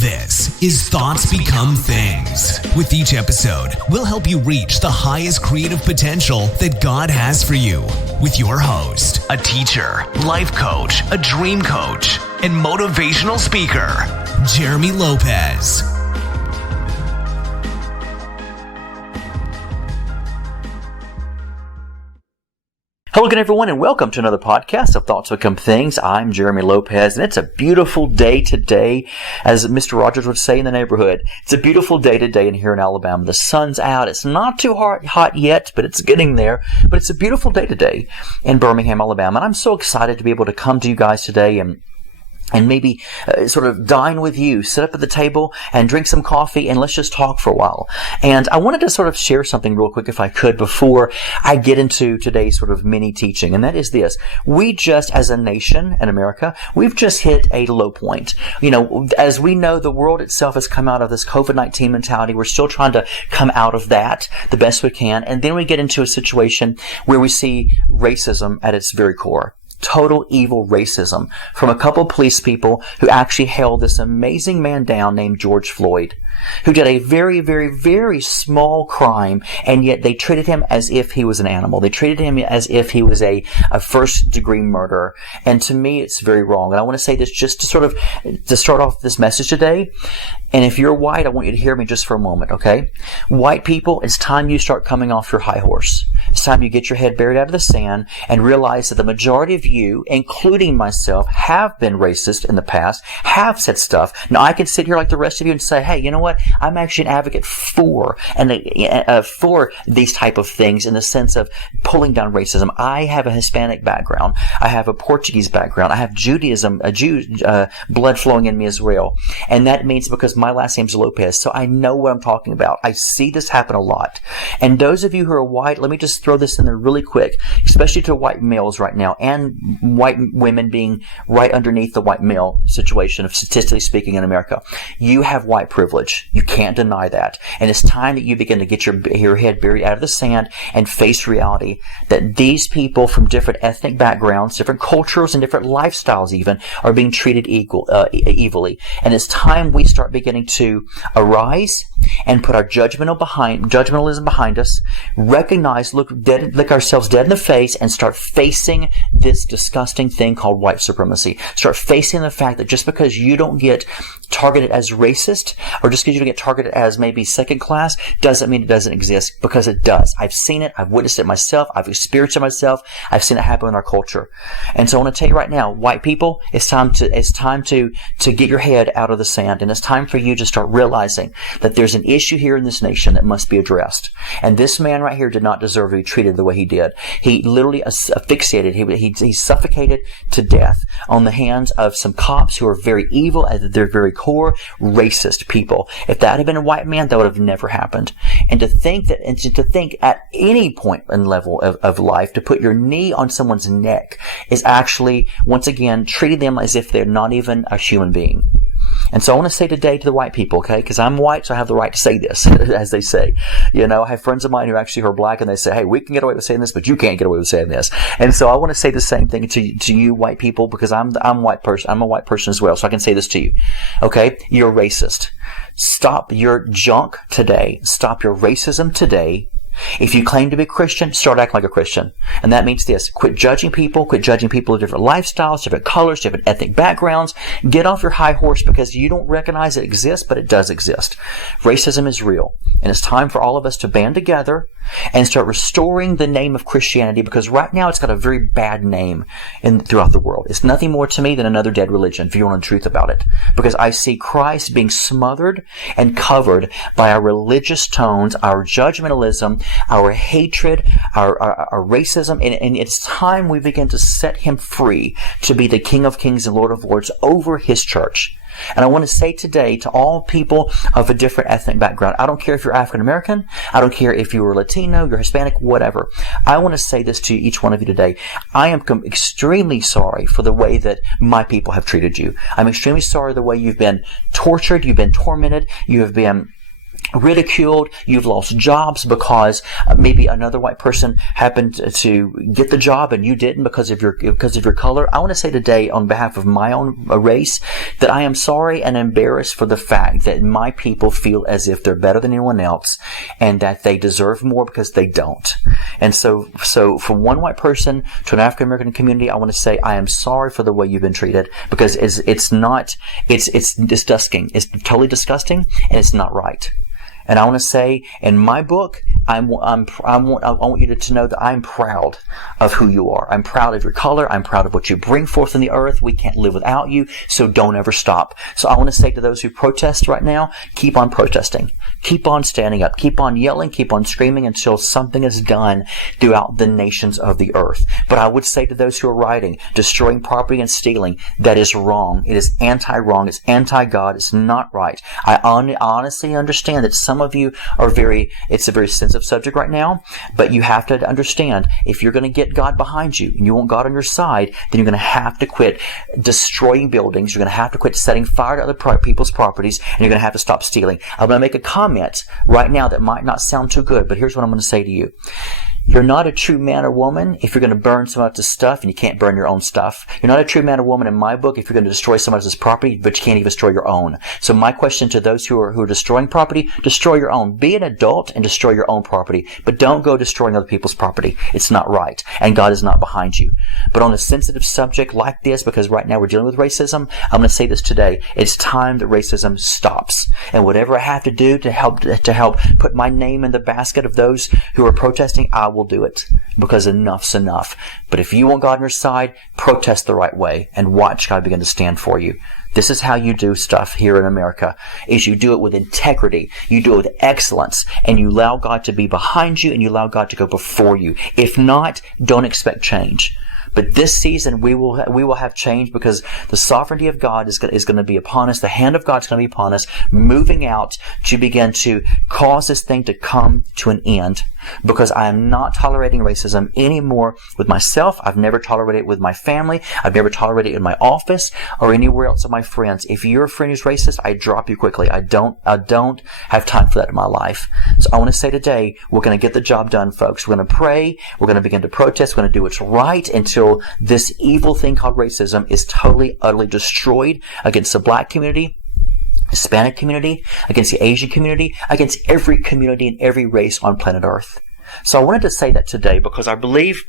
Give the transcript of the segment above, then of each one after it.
This is Thoughts Become Things. With each episode, we'll help you reach the highest creative potential that God has for you. With your host, a teacher, life coach, a dream coach, and motivational speaker, Jeremy Lopez. Hello again, everyone, and welcome to another podcast of Thoughts Become Things. I'm Jeremy Lopez, and it's a beautiful day today, as Mr. Rogers would say in the neighborhood. It's a beautiful day today in here in Alabama. The sun's out. It's not too hot yet, but it's getting there. But it's a beautiful day today in Birmingham, Alabama, and I'm so excited to be able to come to you guys today and maybe sort of dine with you, sit up at the table and drink some coffee, and let's just talk for a while. And I wanted to sort of share something real quick, if I could, before I get into today's sort of mini teaching. And that is this. We just, as a nation in America, we've just hit a low point. You know, as we know, the world itself has come out of this COVID-19 mentality. We're still trying to come out of that the best we can. And then we get into a situation where we see racism at its very core. Total evil racism from a couple of police people who actually held this amazing man down named George Floyd, who did a very, very, very small crime, and yet they treated him as if he was an animal. They treated him as if he was a first-degree murderer. And to me, it's very wrong. And I want to say this just to start off this message today. And if you're white, I want you to hear me just for a moment, okay? White people, it's time you start coming off your high horse. It's time you get your head buried out of the sand and realize that the majority of you, including myself, have been racist in the past, have said stuff. Now, I can sit here like the rest of you and say, hey, you know what? I'm actually an advocate for these type of things in the sense of pulling down racism. I have a Hispanic background. I have a Portuguese background. I have Judaism, blood flowing in me as well. And that means because my last name's Lopez, so I know what I'm talking about. I see this happen a lot. And those of you who are white, let me just throw this in there really quick, especially to white males right now, and white women being right underneath the white male situation of statistically speaking in America. You have white privilege. You can't deny that. And it's time that you begin to get your head buried out of the sand and face reality that these people from different ethnic backgrounds, different cultures, and different lifestyles even are being treated evilly. And it's time we start beginning to arise and put our judgmentalism behind us, recognize, look ourselves dead in the face, and start facing this disgusting thing called white supremacy. Start facing the fact that just because you don't get targeted as racist, or just because you don't get targeted as maybe second class, doesn't mean it doesn't exist, because it does. I've seen it, I've witnessed it myself, I've experienced it myself, I've seen it happen in our culture. And so I want to tell you right now, white people, it's time to get your head out of the sand, and it's time for you to start realizing that there's an issue here in this nation that must be addressed. And this man right here did not deserve to be treated the way he did. He literally asphyxiated, he suffocated to death on the hands of some cops who are very evil at their very core, racist people. If that had been a white man, that would have never happened. And to think at any point in level of life, to put your knee on someone's neck is actually, once again, treating them as if they're not even a human being. And so I want to say today to the white people, okay, because I'm white, so I have the right to say this, as they say. You know, I have friends of mine who actually are black, and they say, hey, we can get away with saying this, but you can't get away with saying this. And so I want to say the same thing to you white people, because I'm a white person as well, so I can say this to you. Okay, you're racist. Stop your junk today. Stop your racism today. If you claim to be Christian, start acting like a Christian. And that means this. Quit judging people of different lifestyles, different colors, different ethnic backgrounds. Get off your high horse, because you don't recognize it exists, but it does exist. Racism is real. And it's time for all of us to band together and start restoring the name of Christianity, because right now it's got a very bad name throughout the world. It's nothing more to me than another dead religion, if you want the truth about it. Because I see Christ being smothered and covered by our religious tones, our judgmentalism, our hatred, our racism, and it's time we begin to set him free to be the King of Kings and Lord of Lords over his church. And I want to say today to all people of a different ethnic background, I don't care if you're African American, I don't care if you're Latino, you're Hispanic, whatever. I want to say this to each one of you today. I am extremely sorry for the way that my people have treated you. I'm extremely sorry the way you've been tortured, you've been tormented, you have been ridiculed, you've lost jobs because maybe another white person happened to get the job and you didn't because of your color. I want to say today, on behalf of my own race, that I am sorry and embarrassed for the fact that my people feel as if they're better than anyone else and that they deserve more because they don't. And so from one white person to an African American community, I want to say I am sorry for the way you've been treated, because it's disgusting. It's totally disgusting, and it's not right. And I want to say, in my book, I want you to know that I'm proud of who you are. I'm proud of your color. I'm proud of what you bring forth in the earth. We can't live without you, so don't ever stop. So I want to say to those who protest right now, keep on protesting. Keep on standing up. Keep on yelling. Keep on screaming until something is done throughout the nations of the earth. But I would say to those who are rioting, destroying property and stealing, that is wrong. It is anti-wrong. It's anti-God. It's not right. I honestly understand that some of you are it's a very sensitive subject right now, but you have to understand, if you're going to get God behind you and you want God on your side, then you're going to have to quit destroying buildings. You're going to have to quit setting fire to other people's properties, and you're going to have to stop stealing. I'm going to make a comment right now that might not sound too good, but here's what I'm going to say to you. You're not a true man or woman if you're going to burn someone else's stuff and you can't burn your own stuff. You're not a true man or woman in my book if you're going to destroy someone else's property, but you can't even destroy your own. So my question to those who are destroying property, destroy your own. Be an adult and destroy your own property, but don't go destroying other people's property. It's not right, and God is not behind you. But on a sensitive subject like this, because right now we're dealing with racism, I'm going to say this today. It's time that racism stops. And whatever I have to do to help put my name in the basket of those who are protesting, I will do it, because enough's enough. But if you want God on your side, protest the right way and watch God begin to stand for you. This is how you do stuff here in America, is you do it with integrity, you do it with excellence, and you allow God to be behind you and you allow God to go before you. If not, don't expect change. But this season we will have change, because the sovereignty of God is going to be upon us. The hand of God is going to be upon us, moving out to begin to cause this thing to come to an end. Because I am not tolerating racism anymore with myself. I've never tolerated it with my family. I've never tolerated it in my office or anywhere else of my friends. If you're a friend who's racist, I drop you quickly. I don't have time for that in my life. So I want to say today, we're going to get the job done, folks. We're going to pray. We're going to begin to protest. We're going to do what's right until this evil thing called racism is totally, utterly destroyed against the black community, Hispanic community, against the Asian community, against every community and every race on planet Earth. So I wanted to say that today because I believe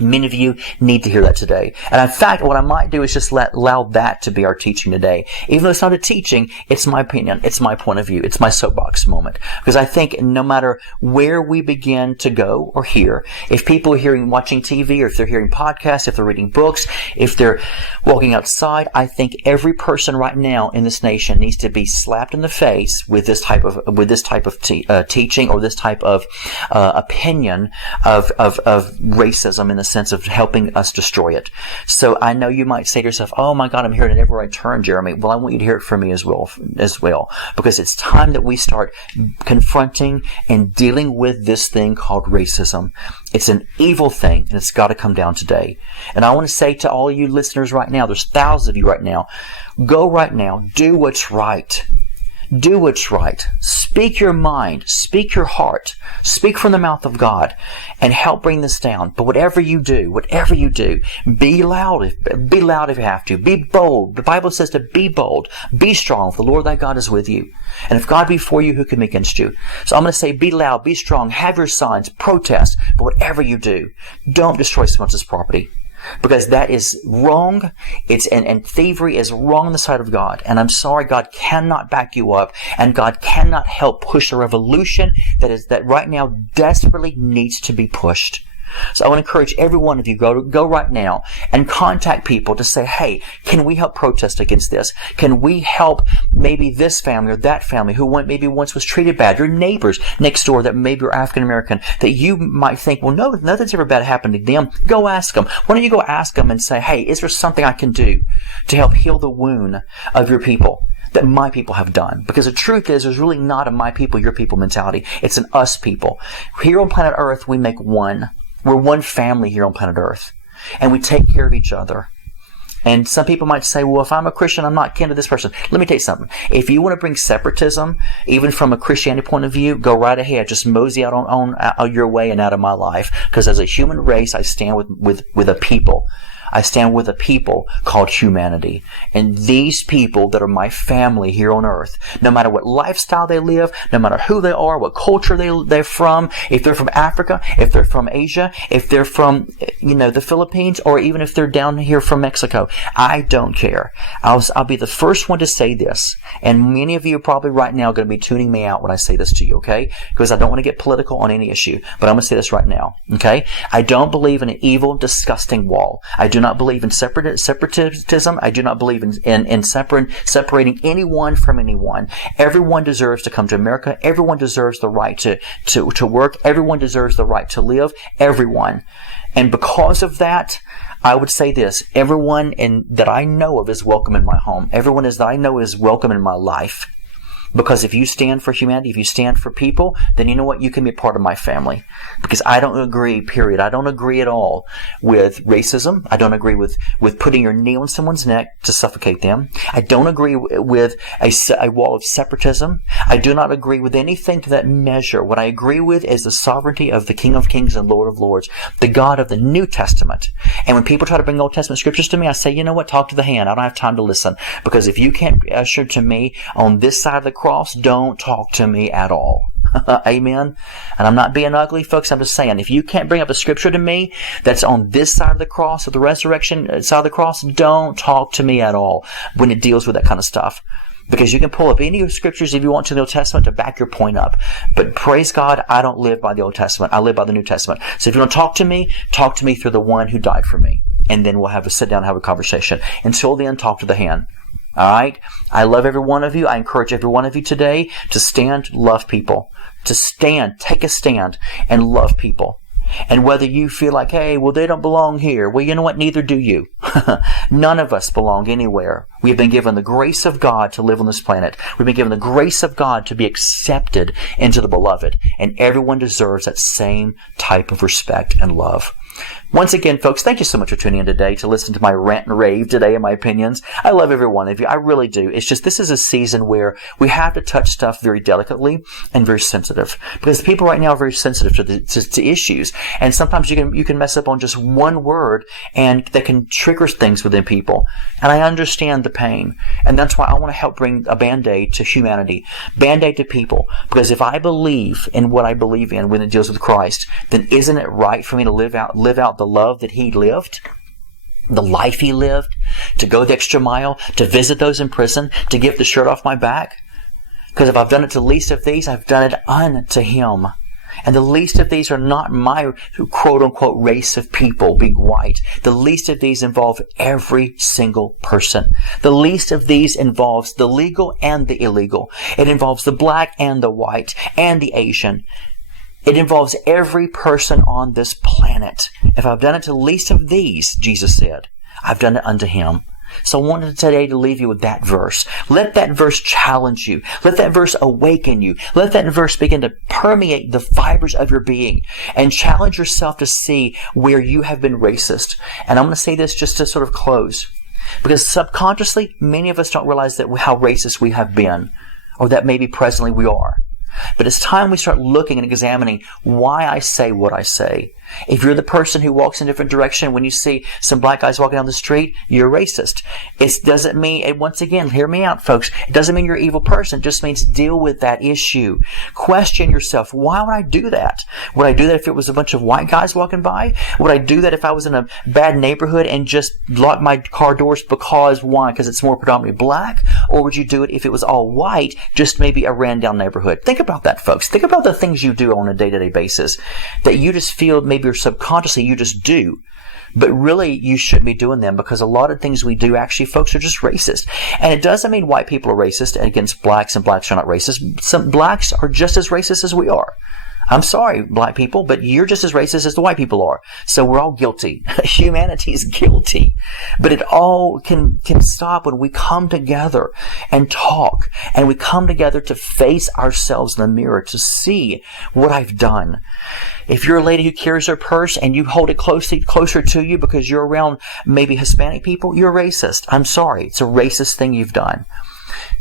many of you need to hear that today. And in fact, what I might do is just allow that to be our teaching today. Even though it's not a teaching, it's my opinion. It's my point of view. It's my soapbox moment. Because I think no matter where we begin to go or hear, if people are watching TV, or if they're hearing podcasts, if they're reading books, if they're walking outside, I think every person right now in this nation needs to be slapped in the face with this type of teaching, or this type of opinion of racism, in the sense of helping us destroy it. So I know you might say to yourself, oh my God, I'm hearing it everywhere I turn, Jeremy. Well, I want you to hear it from me as well, because it's time that we start confronting and dealing with this thing called racism. It's an evil thing, and it's got to come down today. And I want to say to all you listeners right now, there's thousands of you right now, go right now, do what's right. Do what's right. Speak your mind. Speak your heart. Speak from the mouth of God and help bring this down. But whatever you do, be loud if you have to. Be bold. The Bible says to be bold. Be strong. For the Lord thy God is with you. And if God be for you, who can be against you? So I'm going to say be loud, be strong, have your signs, protest. But whatever you do, don't destroy someone else's property. Because that is wrong. And thievery is wrong on the side of God. And I'm sorry, God cannot back you up, and God cannot help push a revolution that right now desperately needs to be pushed. So I want to encourage every one of you, go right now and contact people to say, hey, can we help protest against this? Can we help maybe this family or that family who maybe once was treated bad? Your neighbors next door that maybe are African American, that you might think, well, no, nothing's ever bad happened to them. Go ask them. Why don't you go ask them and say, hey, is there something I can do to help heal the wound of your people that my people have done? Because the truth is, there's really not a my people, your people mentality. It's an us people. Here on planet Earth, we make one. We're one family here on planet Earth, and we take care of each other. And some people might say, well, if I'm a Christian, I'm not kin to this person. Let me tell you something. If you want to bring separatism, even from a Christianity point of view, go right ahead. Just mosey out on your way and out of my life. Because as a human race, I stand with a people. I stand with a people called humanity. And these people that are my family here on earth, no matter what lifestyle they live, no matter who they are, what culture they're from, if they're from Africa, if they're from Asia, if they're from, the Philippines, or even if they're down here from Mexico, I don't care. I'll be the first one to say this. And many of you are probably right now going to be tuning me out when I say this to you, okay? Because I don't want to get political on any issue. But I'm going to say this right now, okay? I don't believe in an evil, disgusting wall. I do not believe in separatism. I do not believe in separating anyone from anyone. Everyone deserves to come to America. Everyone deserves the right to work. Everyone deserves the right to live. Everyone. And because of that, I would say this. Everyone that I know of is welcome in my home. Everyone that I know is welcome in my life. Because if you stand for humanity, if you stand for people, then you know what? You can be part of my family. Because I don't agree, period. I don't agree at all with racism. I don't agree with putting your knee on someone's neck to suffocate them. I don't agree with a wall of separatism. I do not agree with anything to that measure. What I agree with is the sovereignty of the King of Kings and Lord of Lords, the God of the New Testament. And when people try to bring Old Testament scriptures to me, I say, you know what? Talk to the hand. I don't have time to listen. Because if you can't usher to me on this side of the cross, don't talk to me at all. Amen. And I'm not being ugly, folks. I'm just saying, if you can't bring up a scripture to me that's on this side of the cross, of the resurrection side of the cross, don't talk to me at all when it deals with that kind of stuff. Because you can pull up any scriptures if you want to in the Old Testament to back your point up. But praise God, I don't live by the Old Testament. I live by the New Testament. So if you want to talk to me through the one who died for me. And then we'll sit down and have a conversation. Until then, talk to the hand. All right? I love every one of you. I encourage every one of you today to stand, love people. To stand, take a stand, and love people. And whether you feel like, hey, well, they don't belong here. Well, you know what? Neither do you. None of us belong anywhere. We have been given the grace of God to live on this planet. We've been given the grace of God to be accepted into the beloved. And everyone deserves that same type of respect and love. Once again, folks, thank you so much for tuning in today to listen to my rant and rave today and my opinions. I love every one of you. I really do. It's just this is a season where we have to touch stuff very delicately and very sensitive. Because people right now are very sensitive to issues. And sometimes you can mess up on just one word and that can trigger things within people. And I understand the pain. And that's why I want to help bring a Band-Aid to humanity. Band-Aid to people. Because if I believe in what I believe in when it deals with Christ, then isn't it right for me to live out the love that He lived, the life He lived, to go the extra mile, to visit those in prison, to give the shirt off my back? Because if I've done it to the least of these, I've done it unto Him. And the least of these are not my quote-unquote race of people, being white. The least of these involve every single person. The least of these involves the legal and the illegal. It involves the black and the white and the Asian. It involves every person on this planet. If I've done it to the least of these, Jesus said, I've done it unto Him. So I wanted today to leave you with that verse. Let that verse challenge you. Let that verse awaken you. Let that verse begin to permeate the fibers of your being and challenge yourself to see where you have been racist. And I'm going to say this just to sort of close. Because subconsciously, many of us don't realize that how racist we have been, or that maybe presently we are. But it's time we start looking and examining why I say what I say. If you're the person who walks in a different direction, when you see some black guys walking down the street, you're racist. It doesn't mean, and once again, hear me out, folks. It doesn't mean you're an evil person. It just means deal with that issue. Question yourself, why would I do that? Would I do that if it was a bunch of white guys walking by? Would I do that if I was in a bad neighborhood and just lock my car doors because, why? Because it's more predominantly black? Or would you do it if it was all white, just maybe a ran down neighborhood? Think about that, folks. Think about the things you do on a day-to-day basis that you just feel maybe or subconsciously you just do. But really, you shouldn't be doing them, because a lot of things we do actually, folks, are just racist. And it doesn't mean white people are racist against blacks and blacks are not racist. Some blacks are just as racist as we are. I'm sorry, black people, but you're just as racist as the white people are. So we're all guilty. Humanity is guilty. But it all can stop when we come together and talk, and we come together to face ourselves in the mirror to see what I've done. If you're a lady who carries her purse and you hold it closer to you because you're around maybe Hispanic people, you're racist. I'm sorry. It's a racist thing you've done.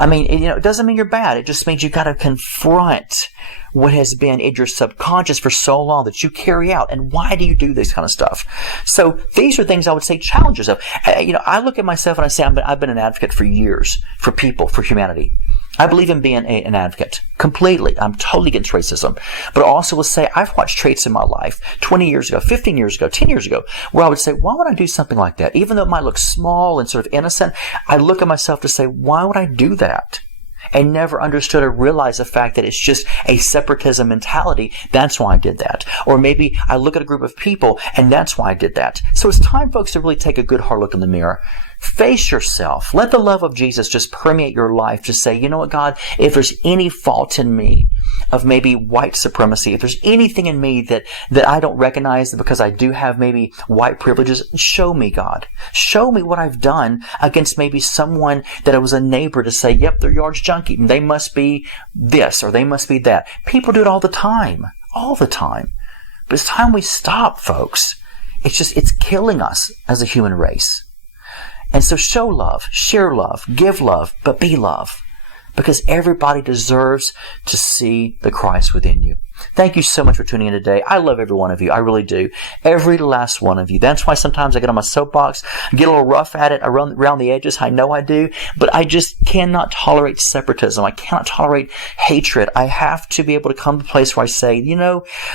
I mean, it doesn't mean you're bad. It just means you've got to confront what has been in your subconscious for so long that you carry out. And why do you do this kind of stuff? So these are things I would say challenge yourself. I look at myself and I say I've been an advocate for years for people, for humanity. I believe in being an advocate completely. I'm totally against racism. But I also will say I've watched traits in my life 20 years ago, 15 years ago, 10 years ago, where I would say, why would I do something like that? Even though it might look small and sort of innocent, I look at myself to say, why would I do that? And never understood or realized the fact that it's just a separatism mentality. That's why I did that. Or maybe I look at a group of people and that's why I did that. So it's time, folks, to really take a good hard look in the mirror. Face yourself. Let the love of Jesus just permeate your life. Just say, you know what, God, if there's any fault in me of maybe white supremacy, if there's anything in me that I don't recognize because I do have maybe white privileges, show me, God. Show me what I've done against maybe someone that I was a neighbor to say, yep, they're yard's junkie. They must be this or they must be that. People do it all the time. All the time. But it's time we stop, folks. It's killing us as a human race. And so show love, share love, give love, but be love. Because everybody deserves to see the Christ within you. Thank you so much for tuning in today. I love every one of you. I really do. Every last one of you. That's why sometimes I get on my soapbox, get a little rough at it around the edges. I know I do. But I just cannot tolerate separatism. I cannot tolerate hatred. I have to be able to come to a place where I say,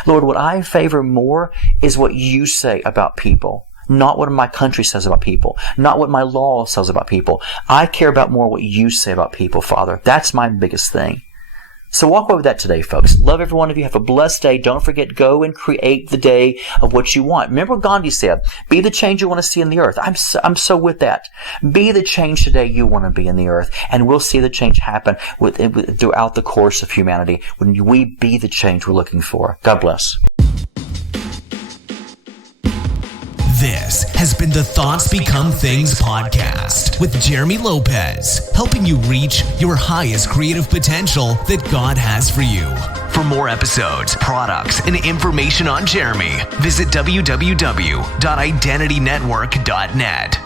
Lord, what I favor more is what you say about people. Not what my country says about people. Not what my law says about people. I care about more what you say about people, Father. That's my biggest thing. So walk away with that today, folks. Love every one of you. Have a blessed day. Don't forget, go and create the day of what you want. Remember what Gandhi said, be the change you want to see in the earth. I'm so with that. Be the change today you want to be in the earth. And we'll see the change happen throughout the course of humanity when we be the change we're looking for. God bless. This has been the Thoughts Become Things podcast with Jeremy Lopez, helping you reach your highest creative potential that God has for you. For more episodes, products, and information on Jeremy, visit www.identitynetwork.net.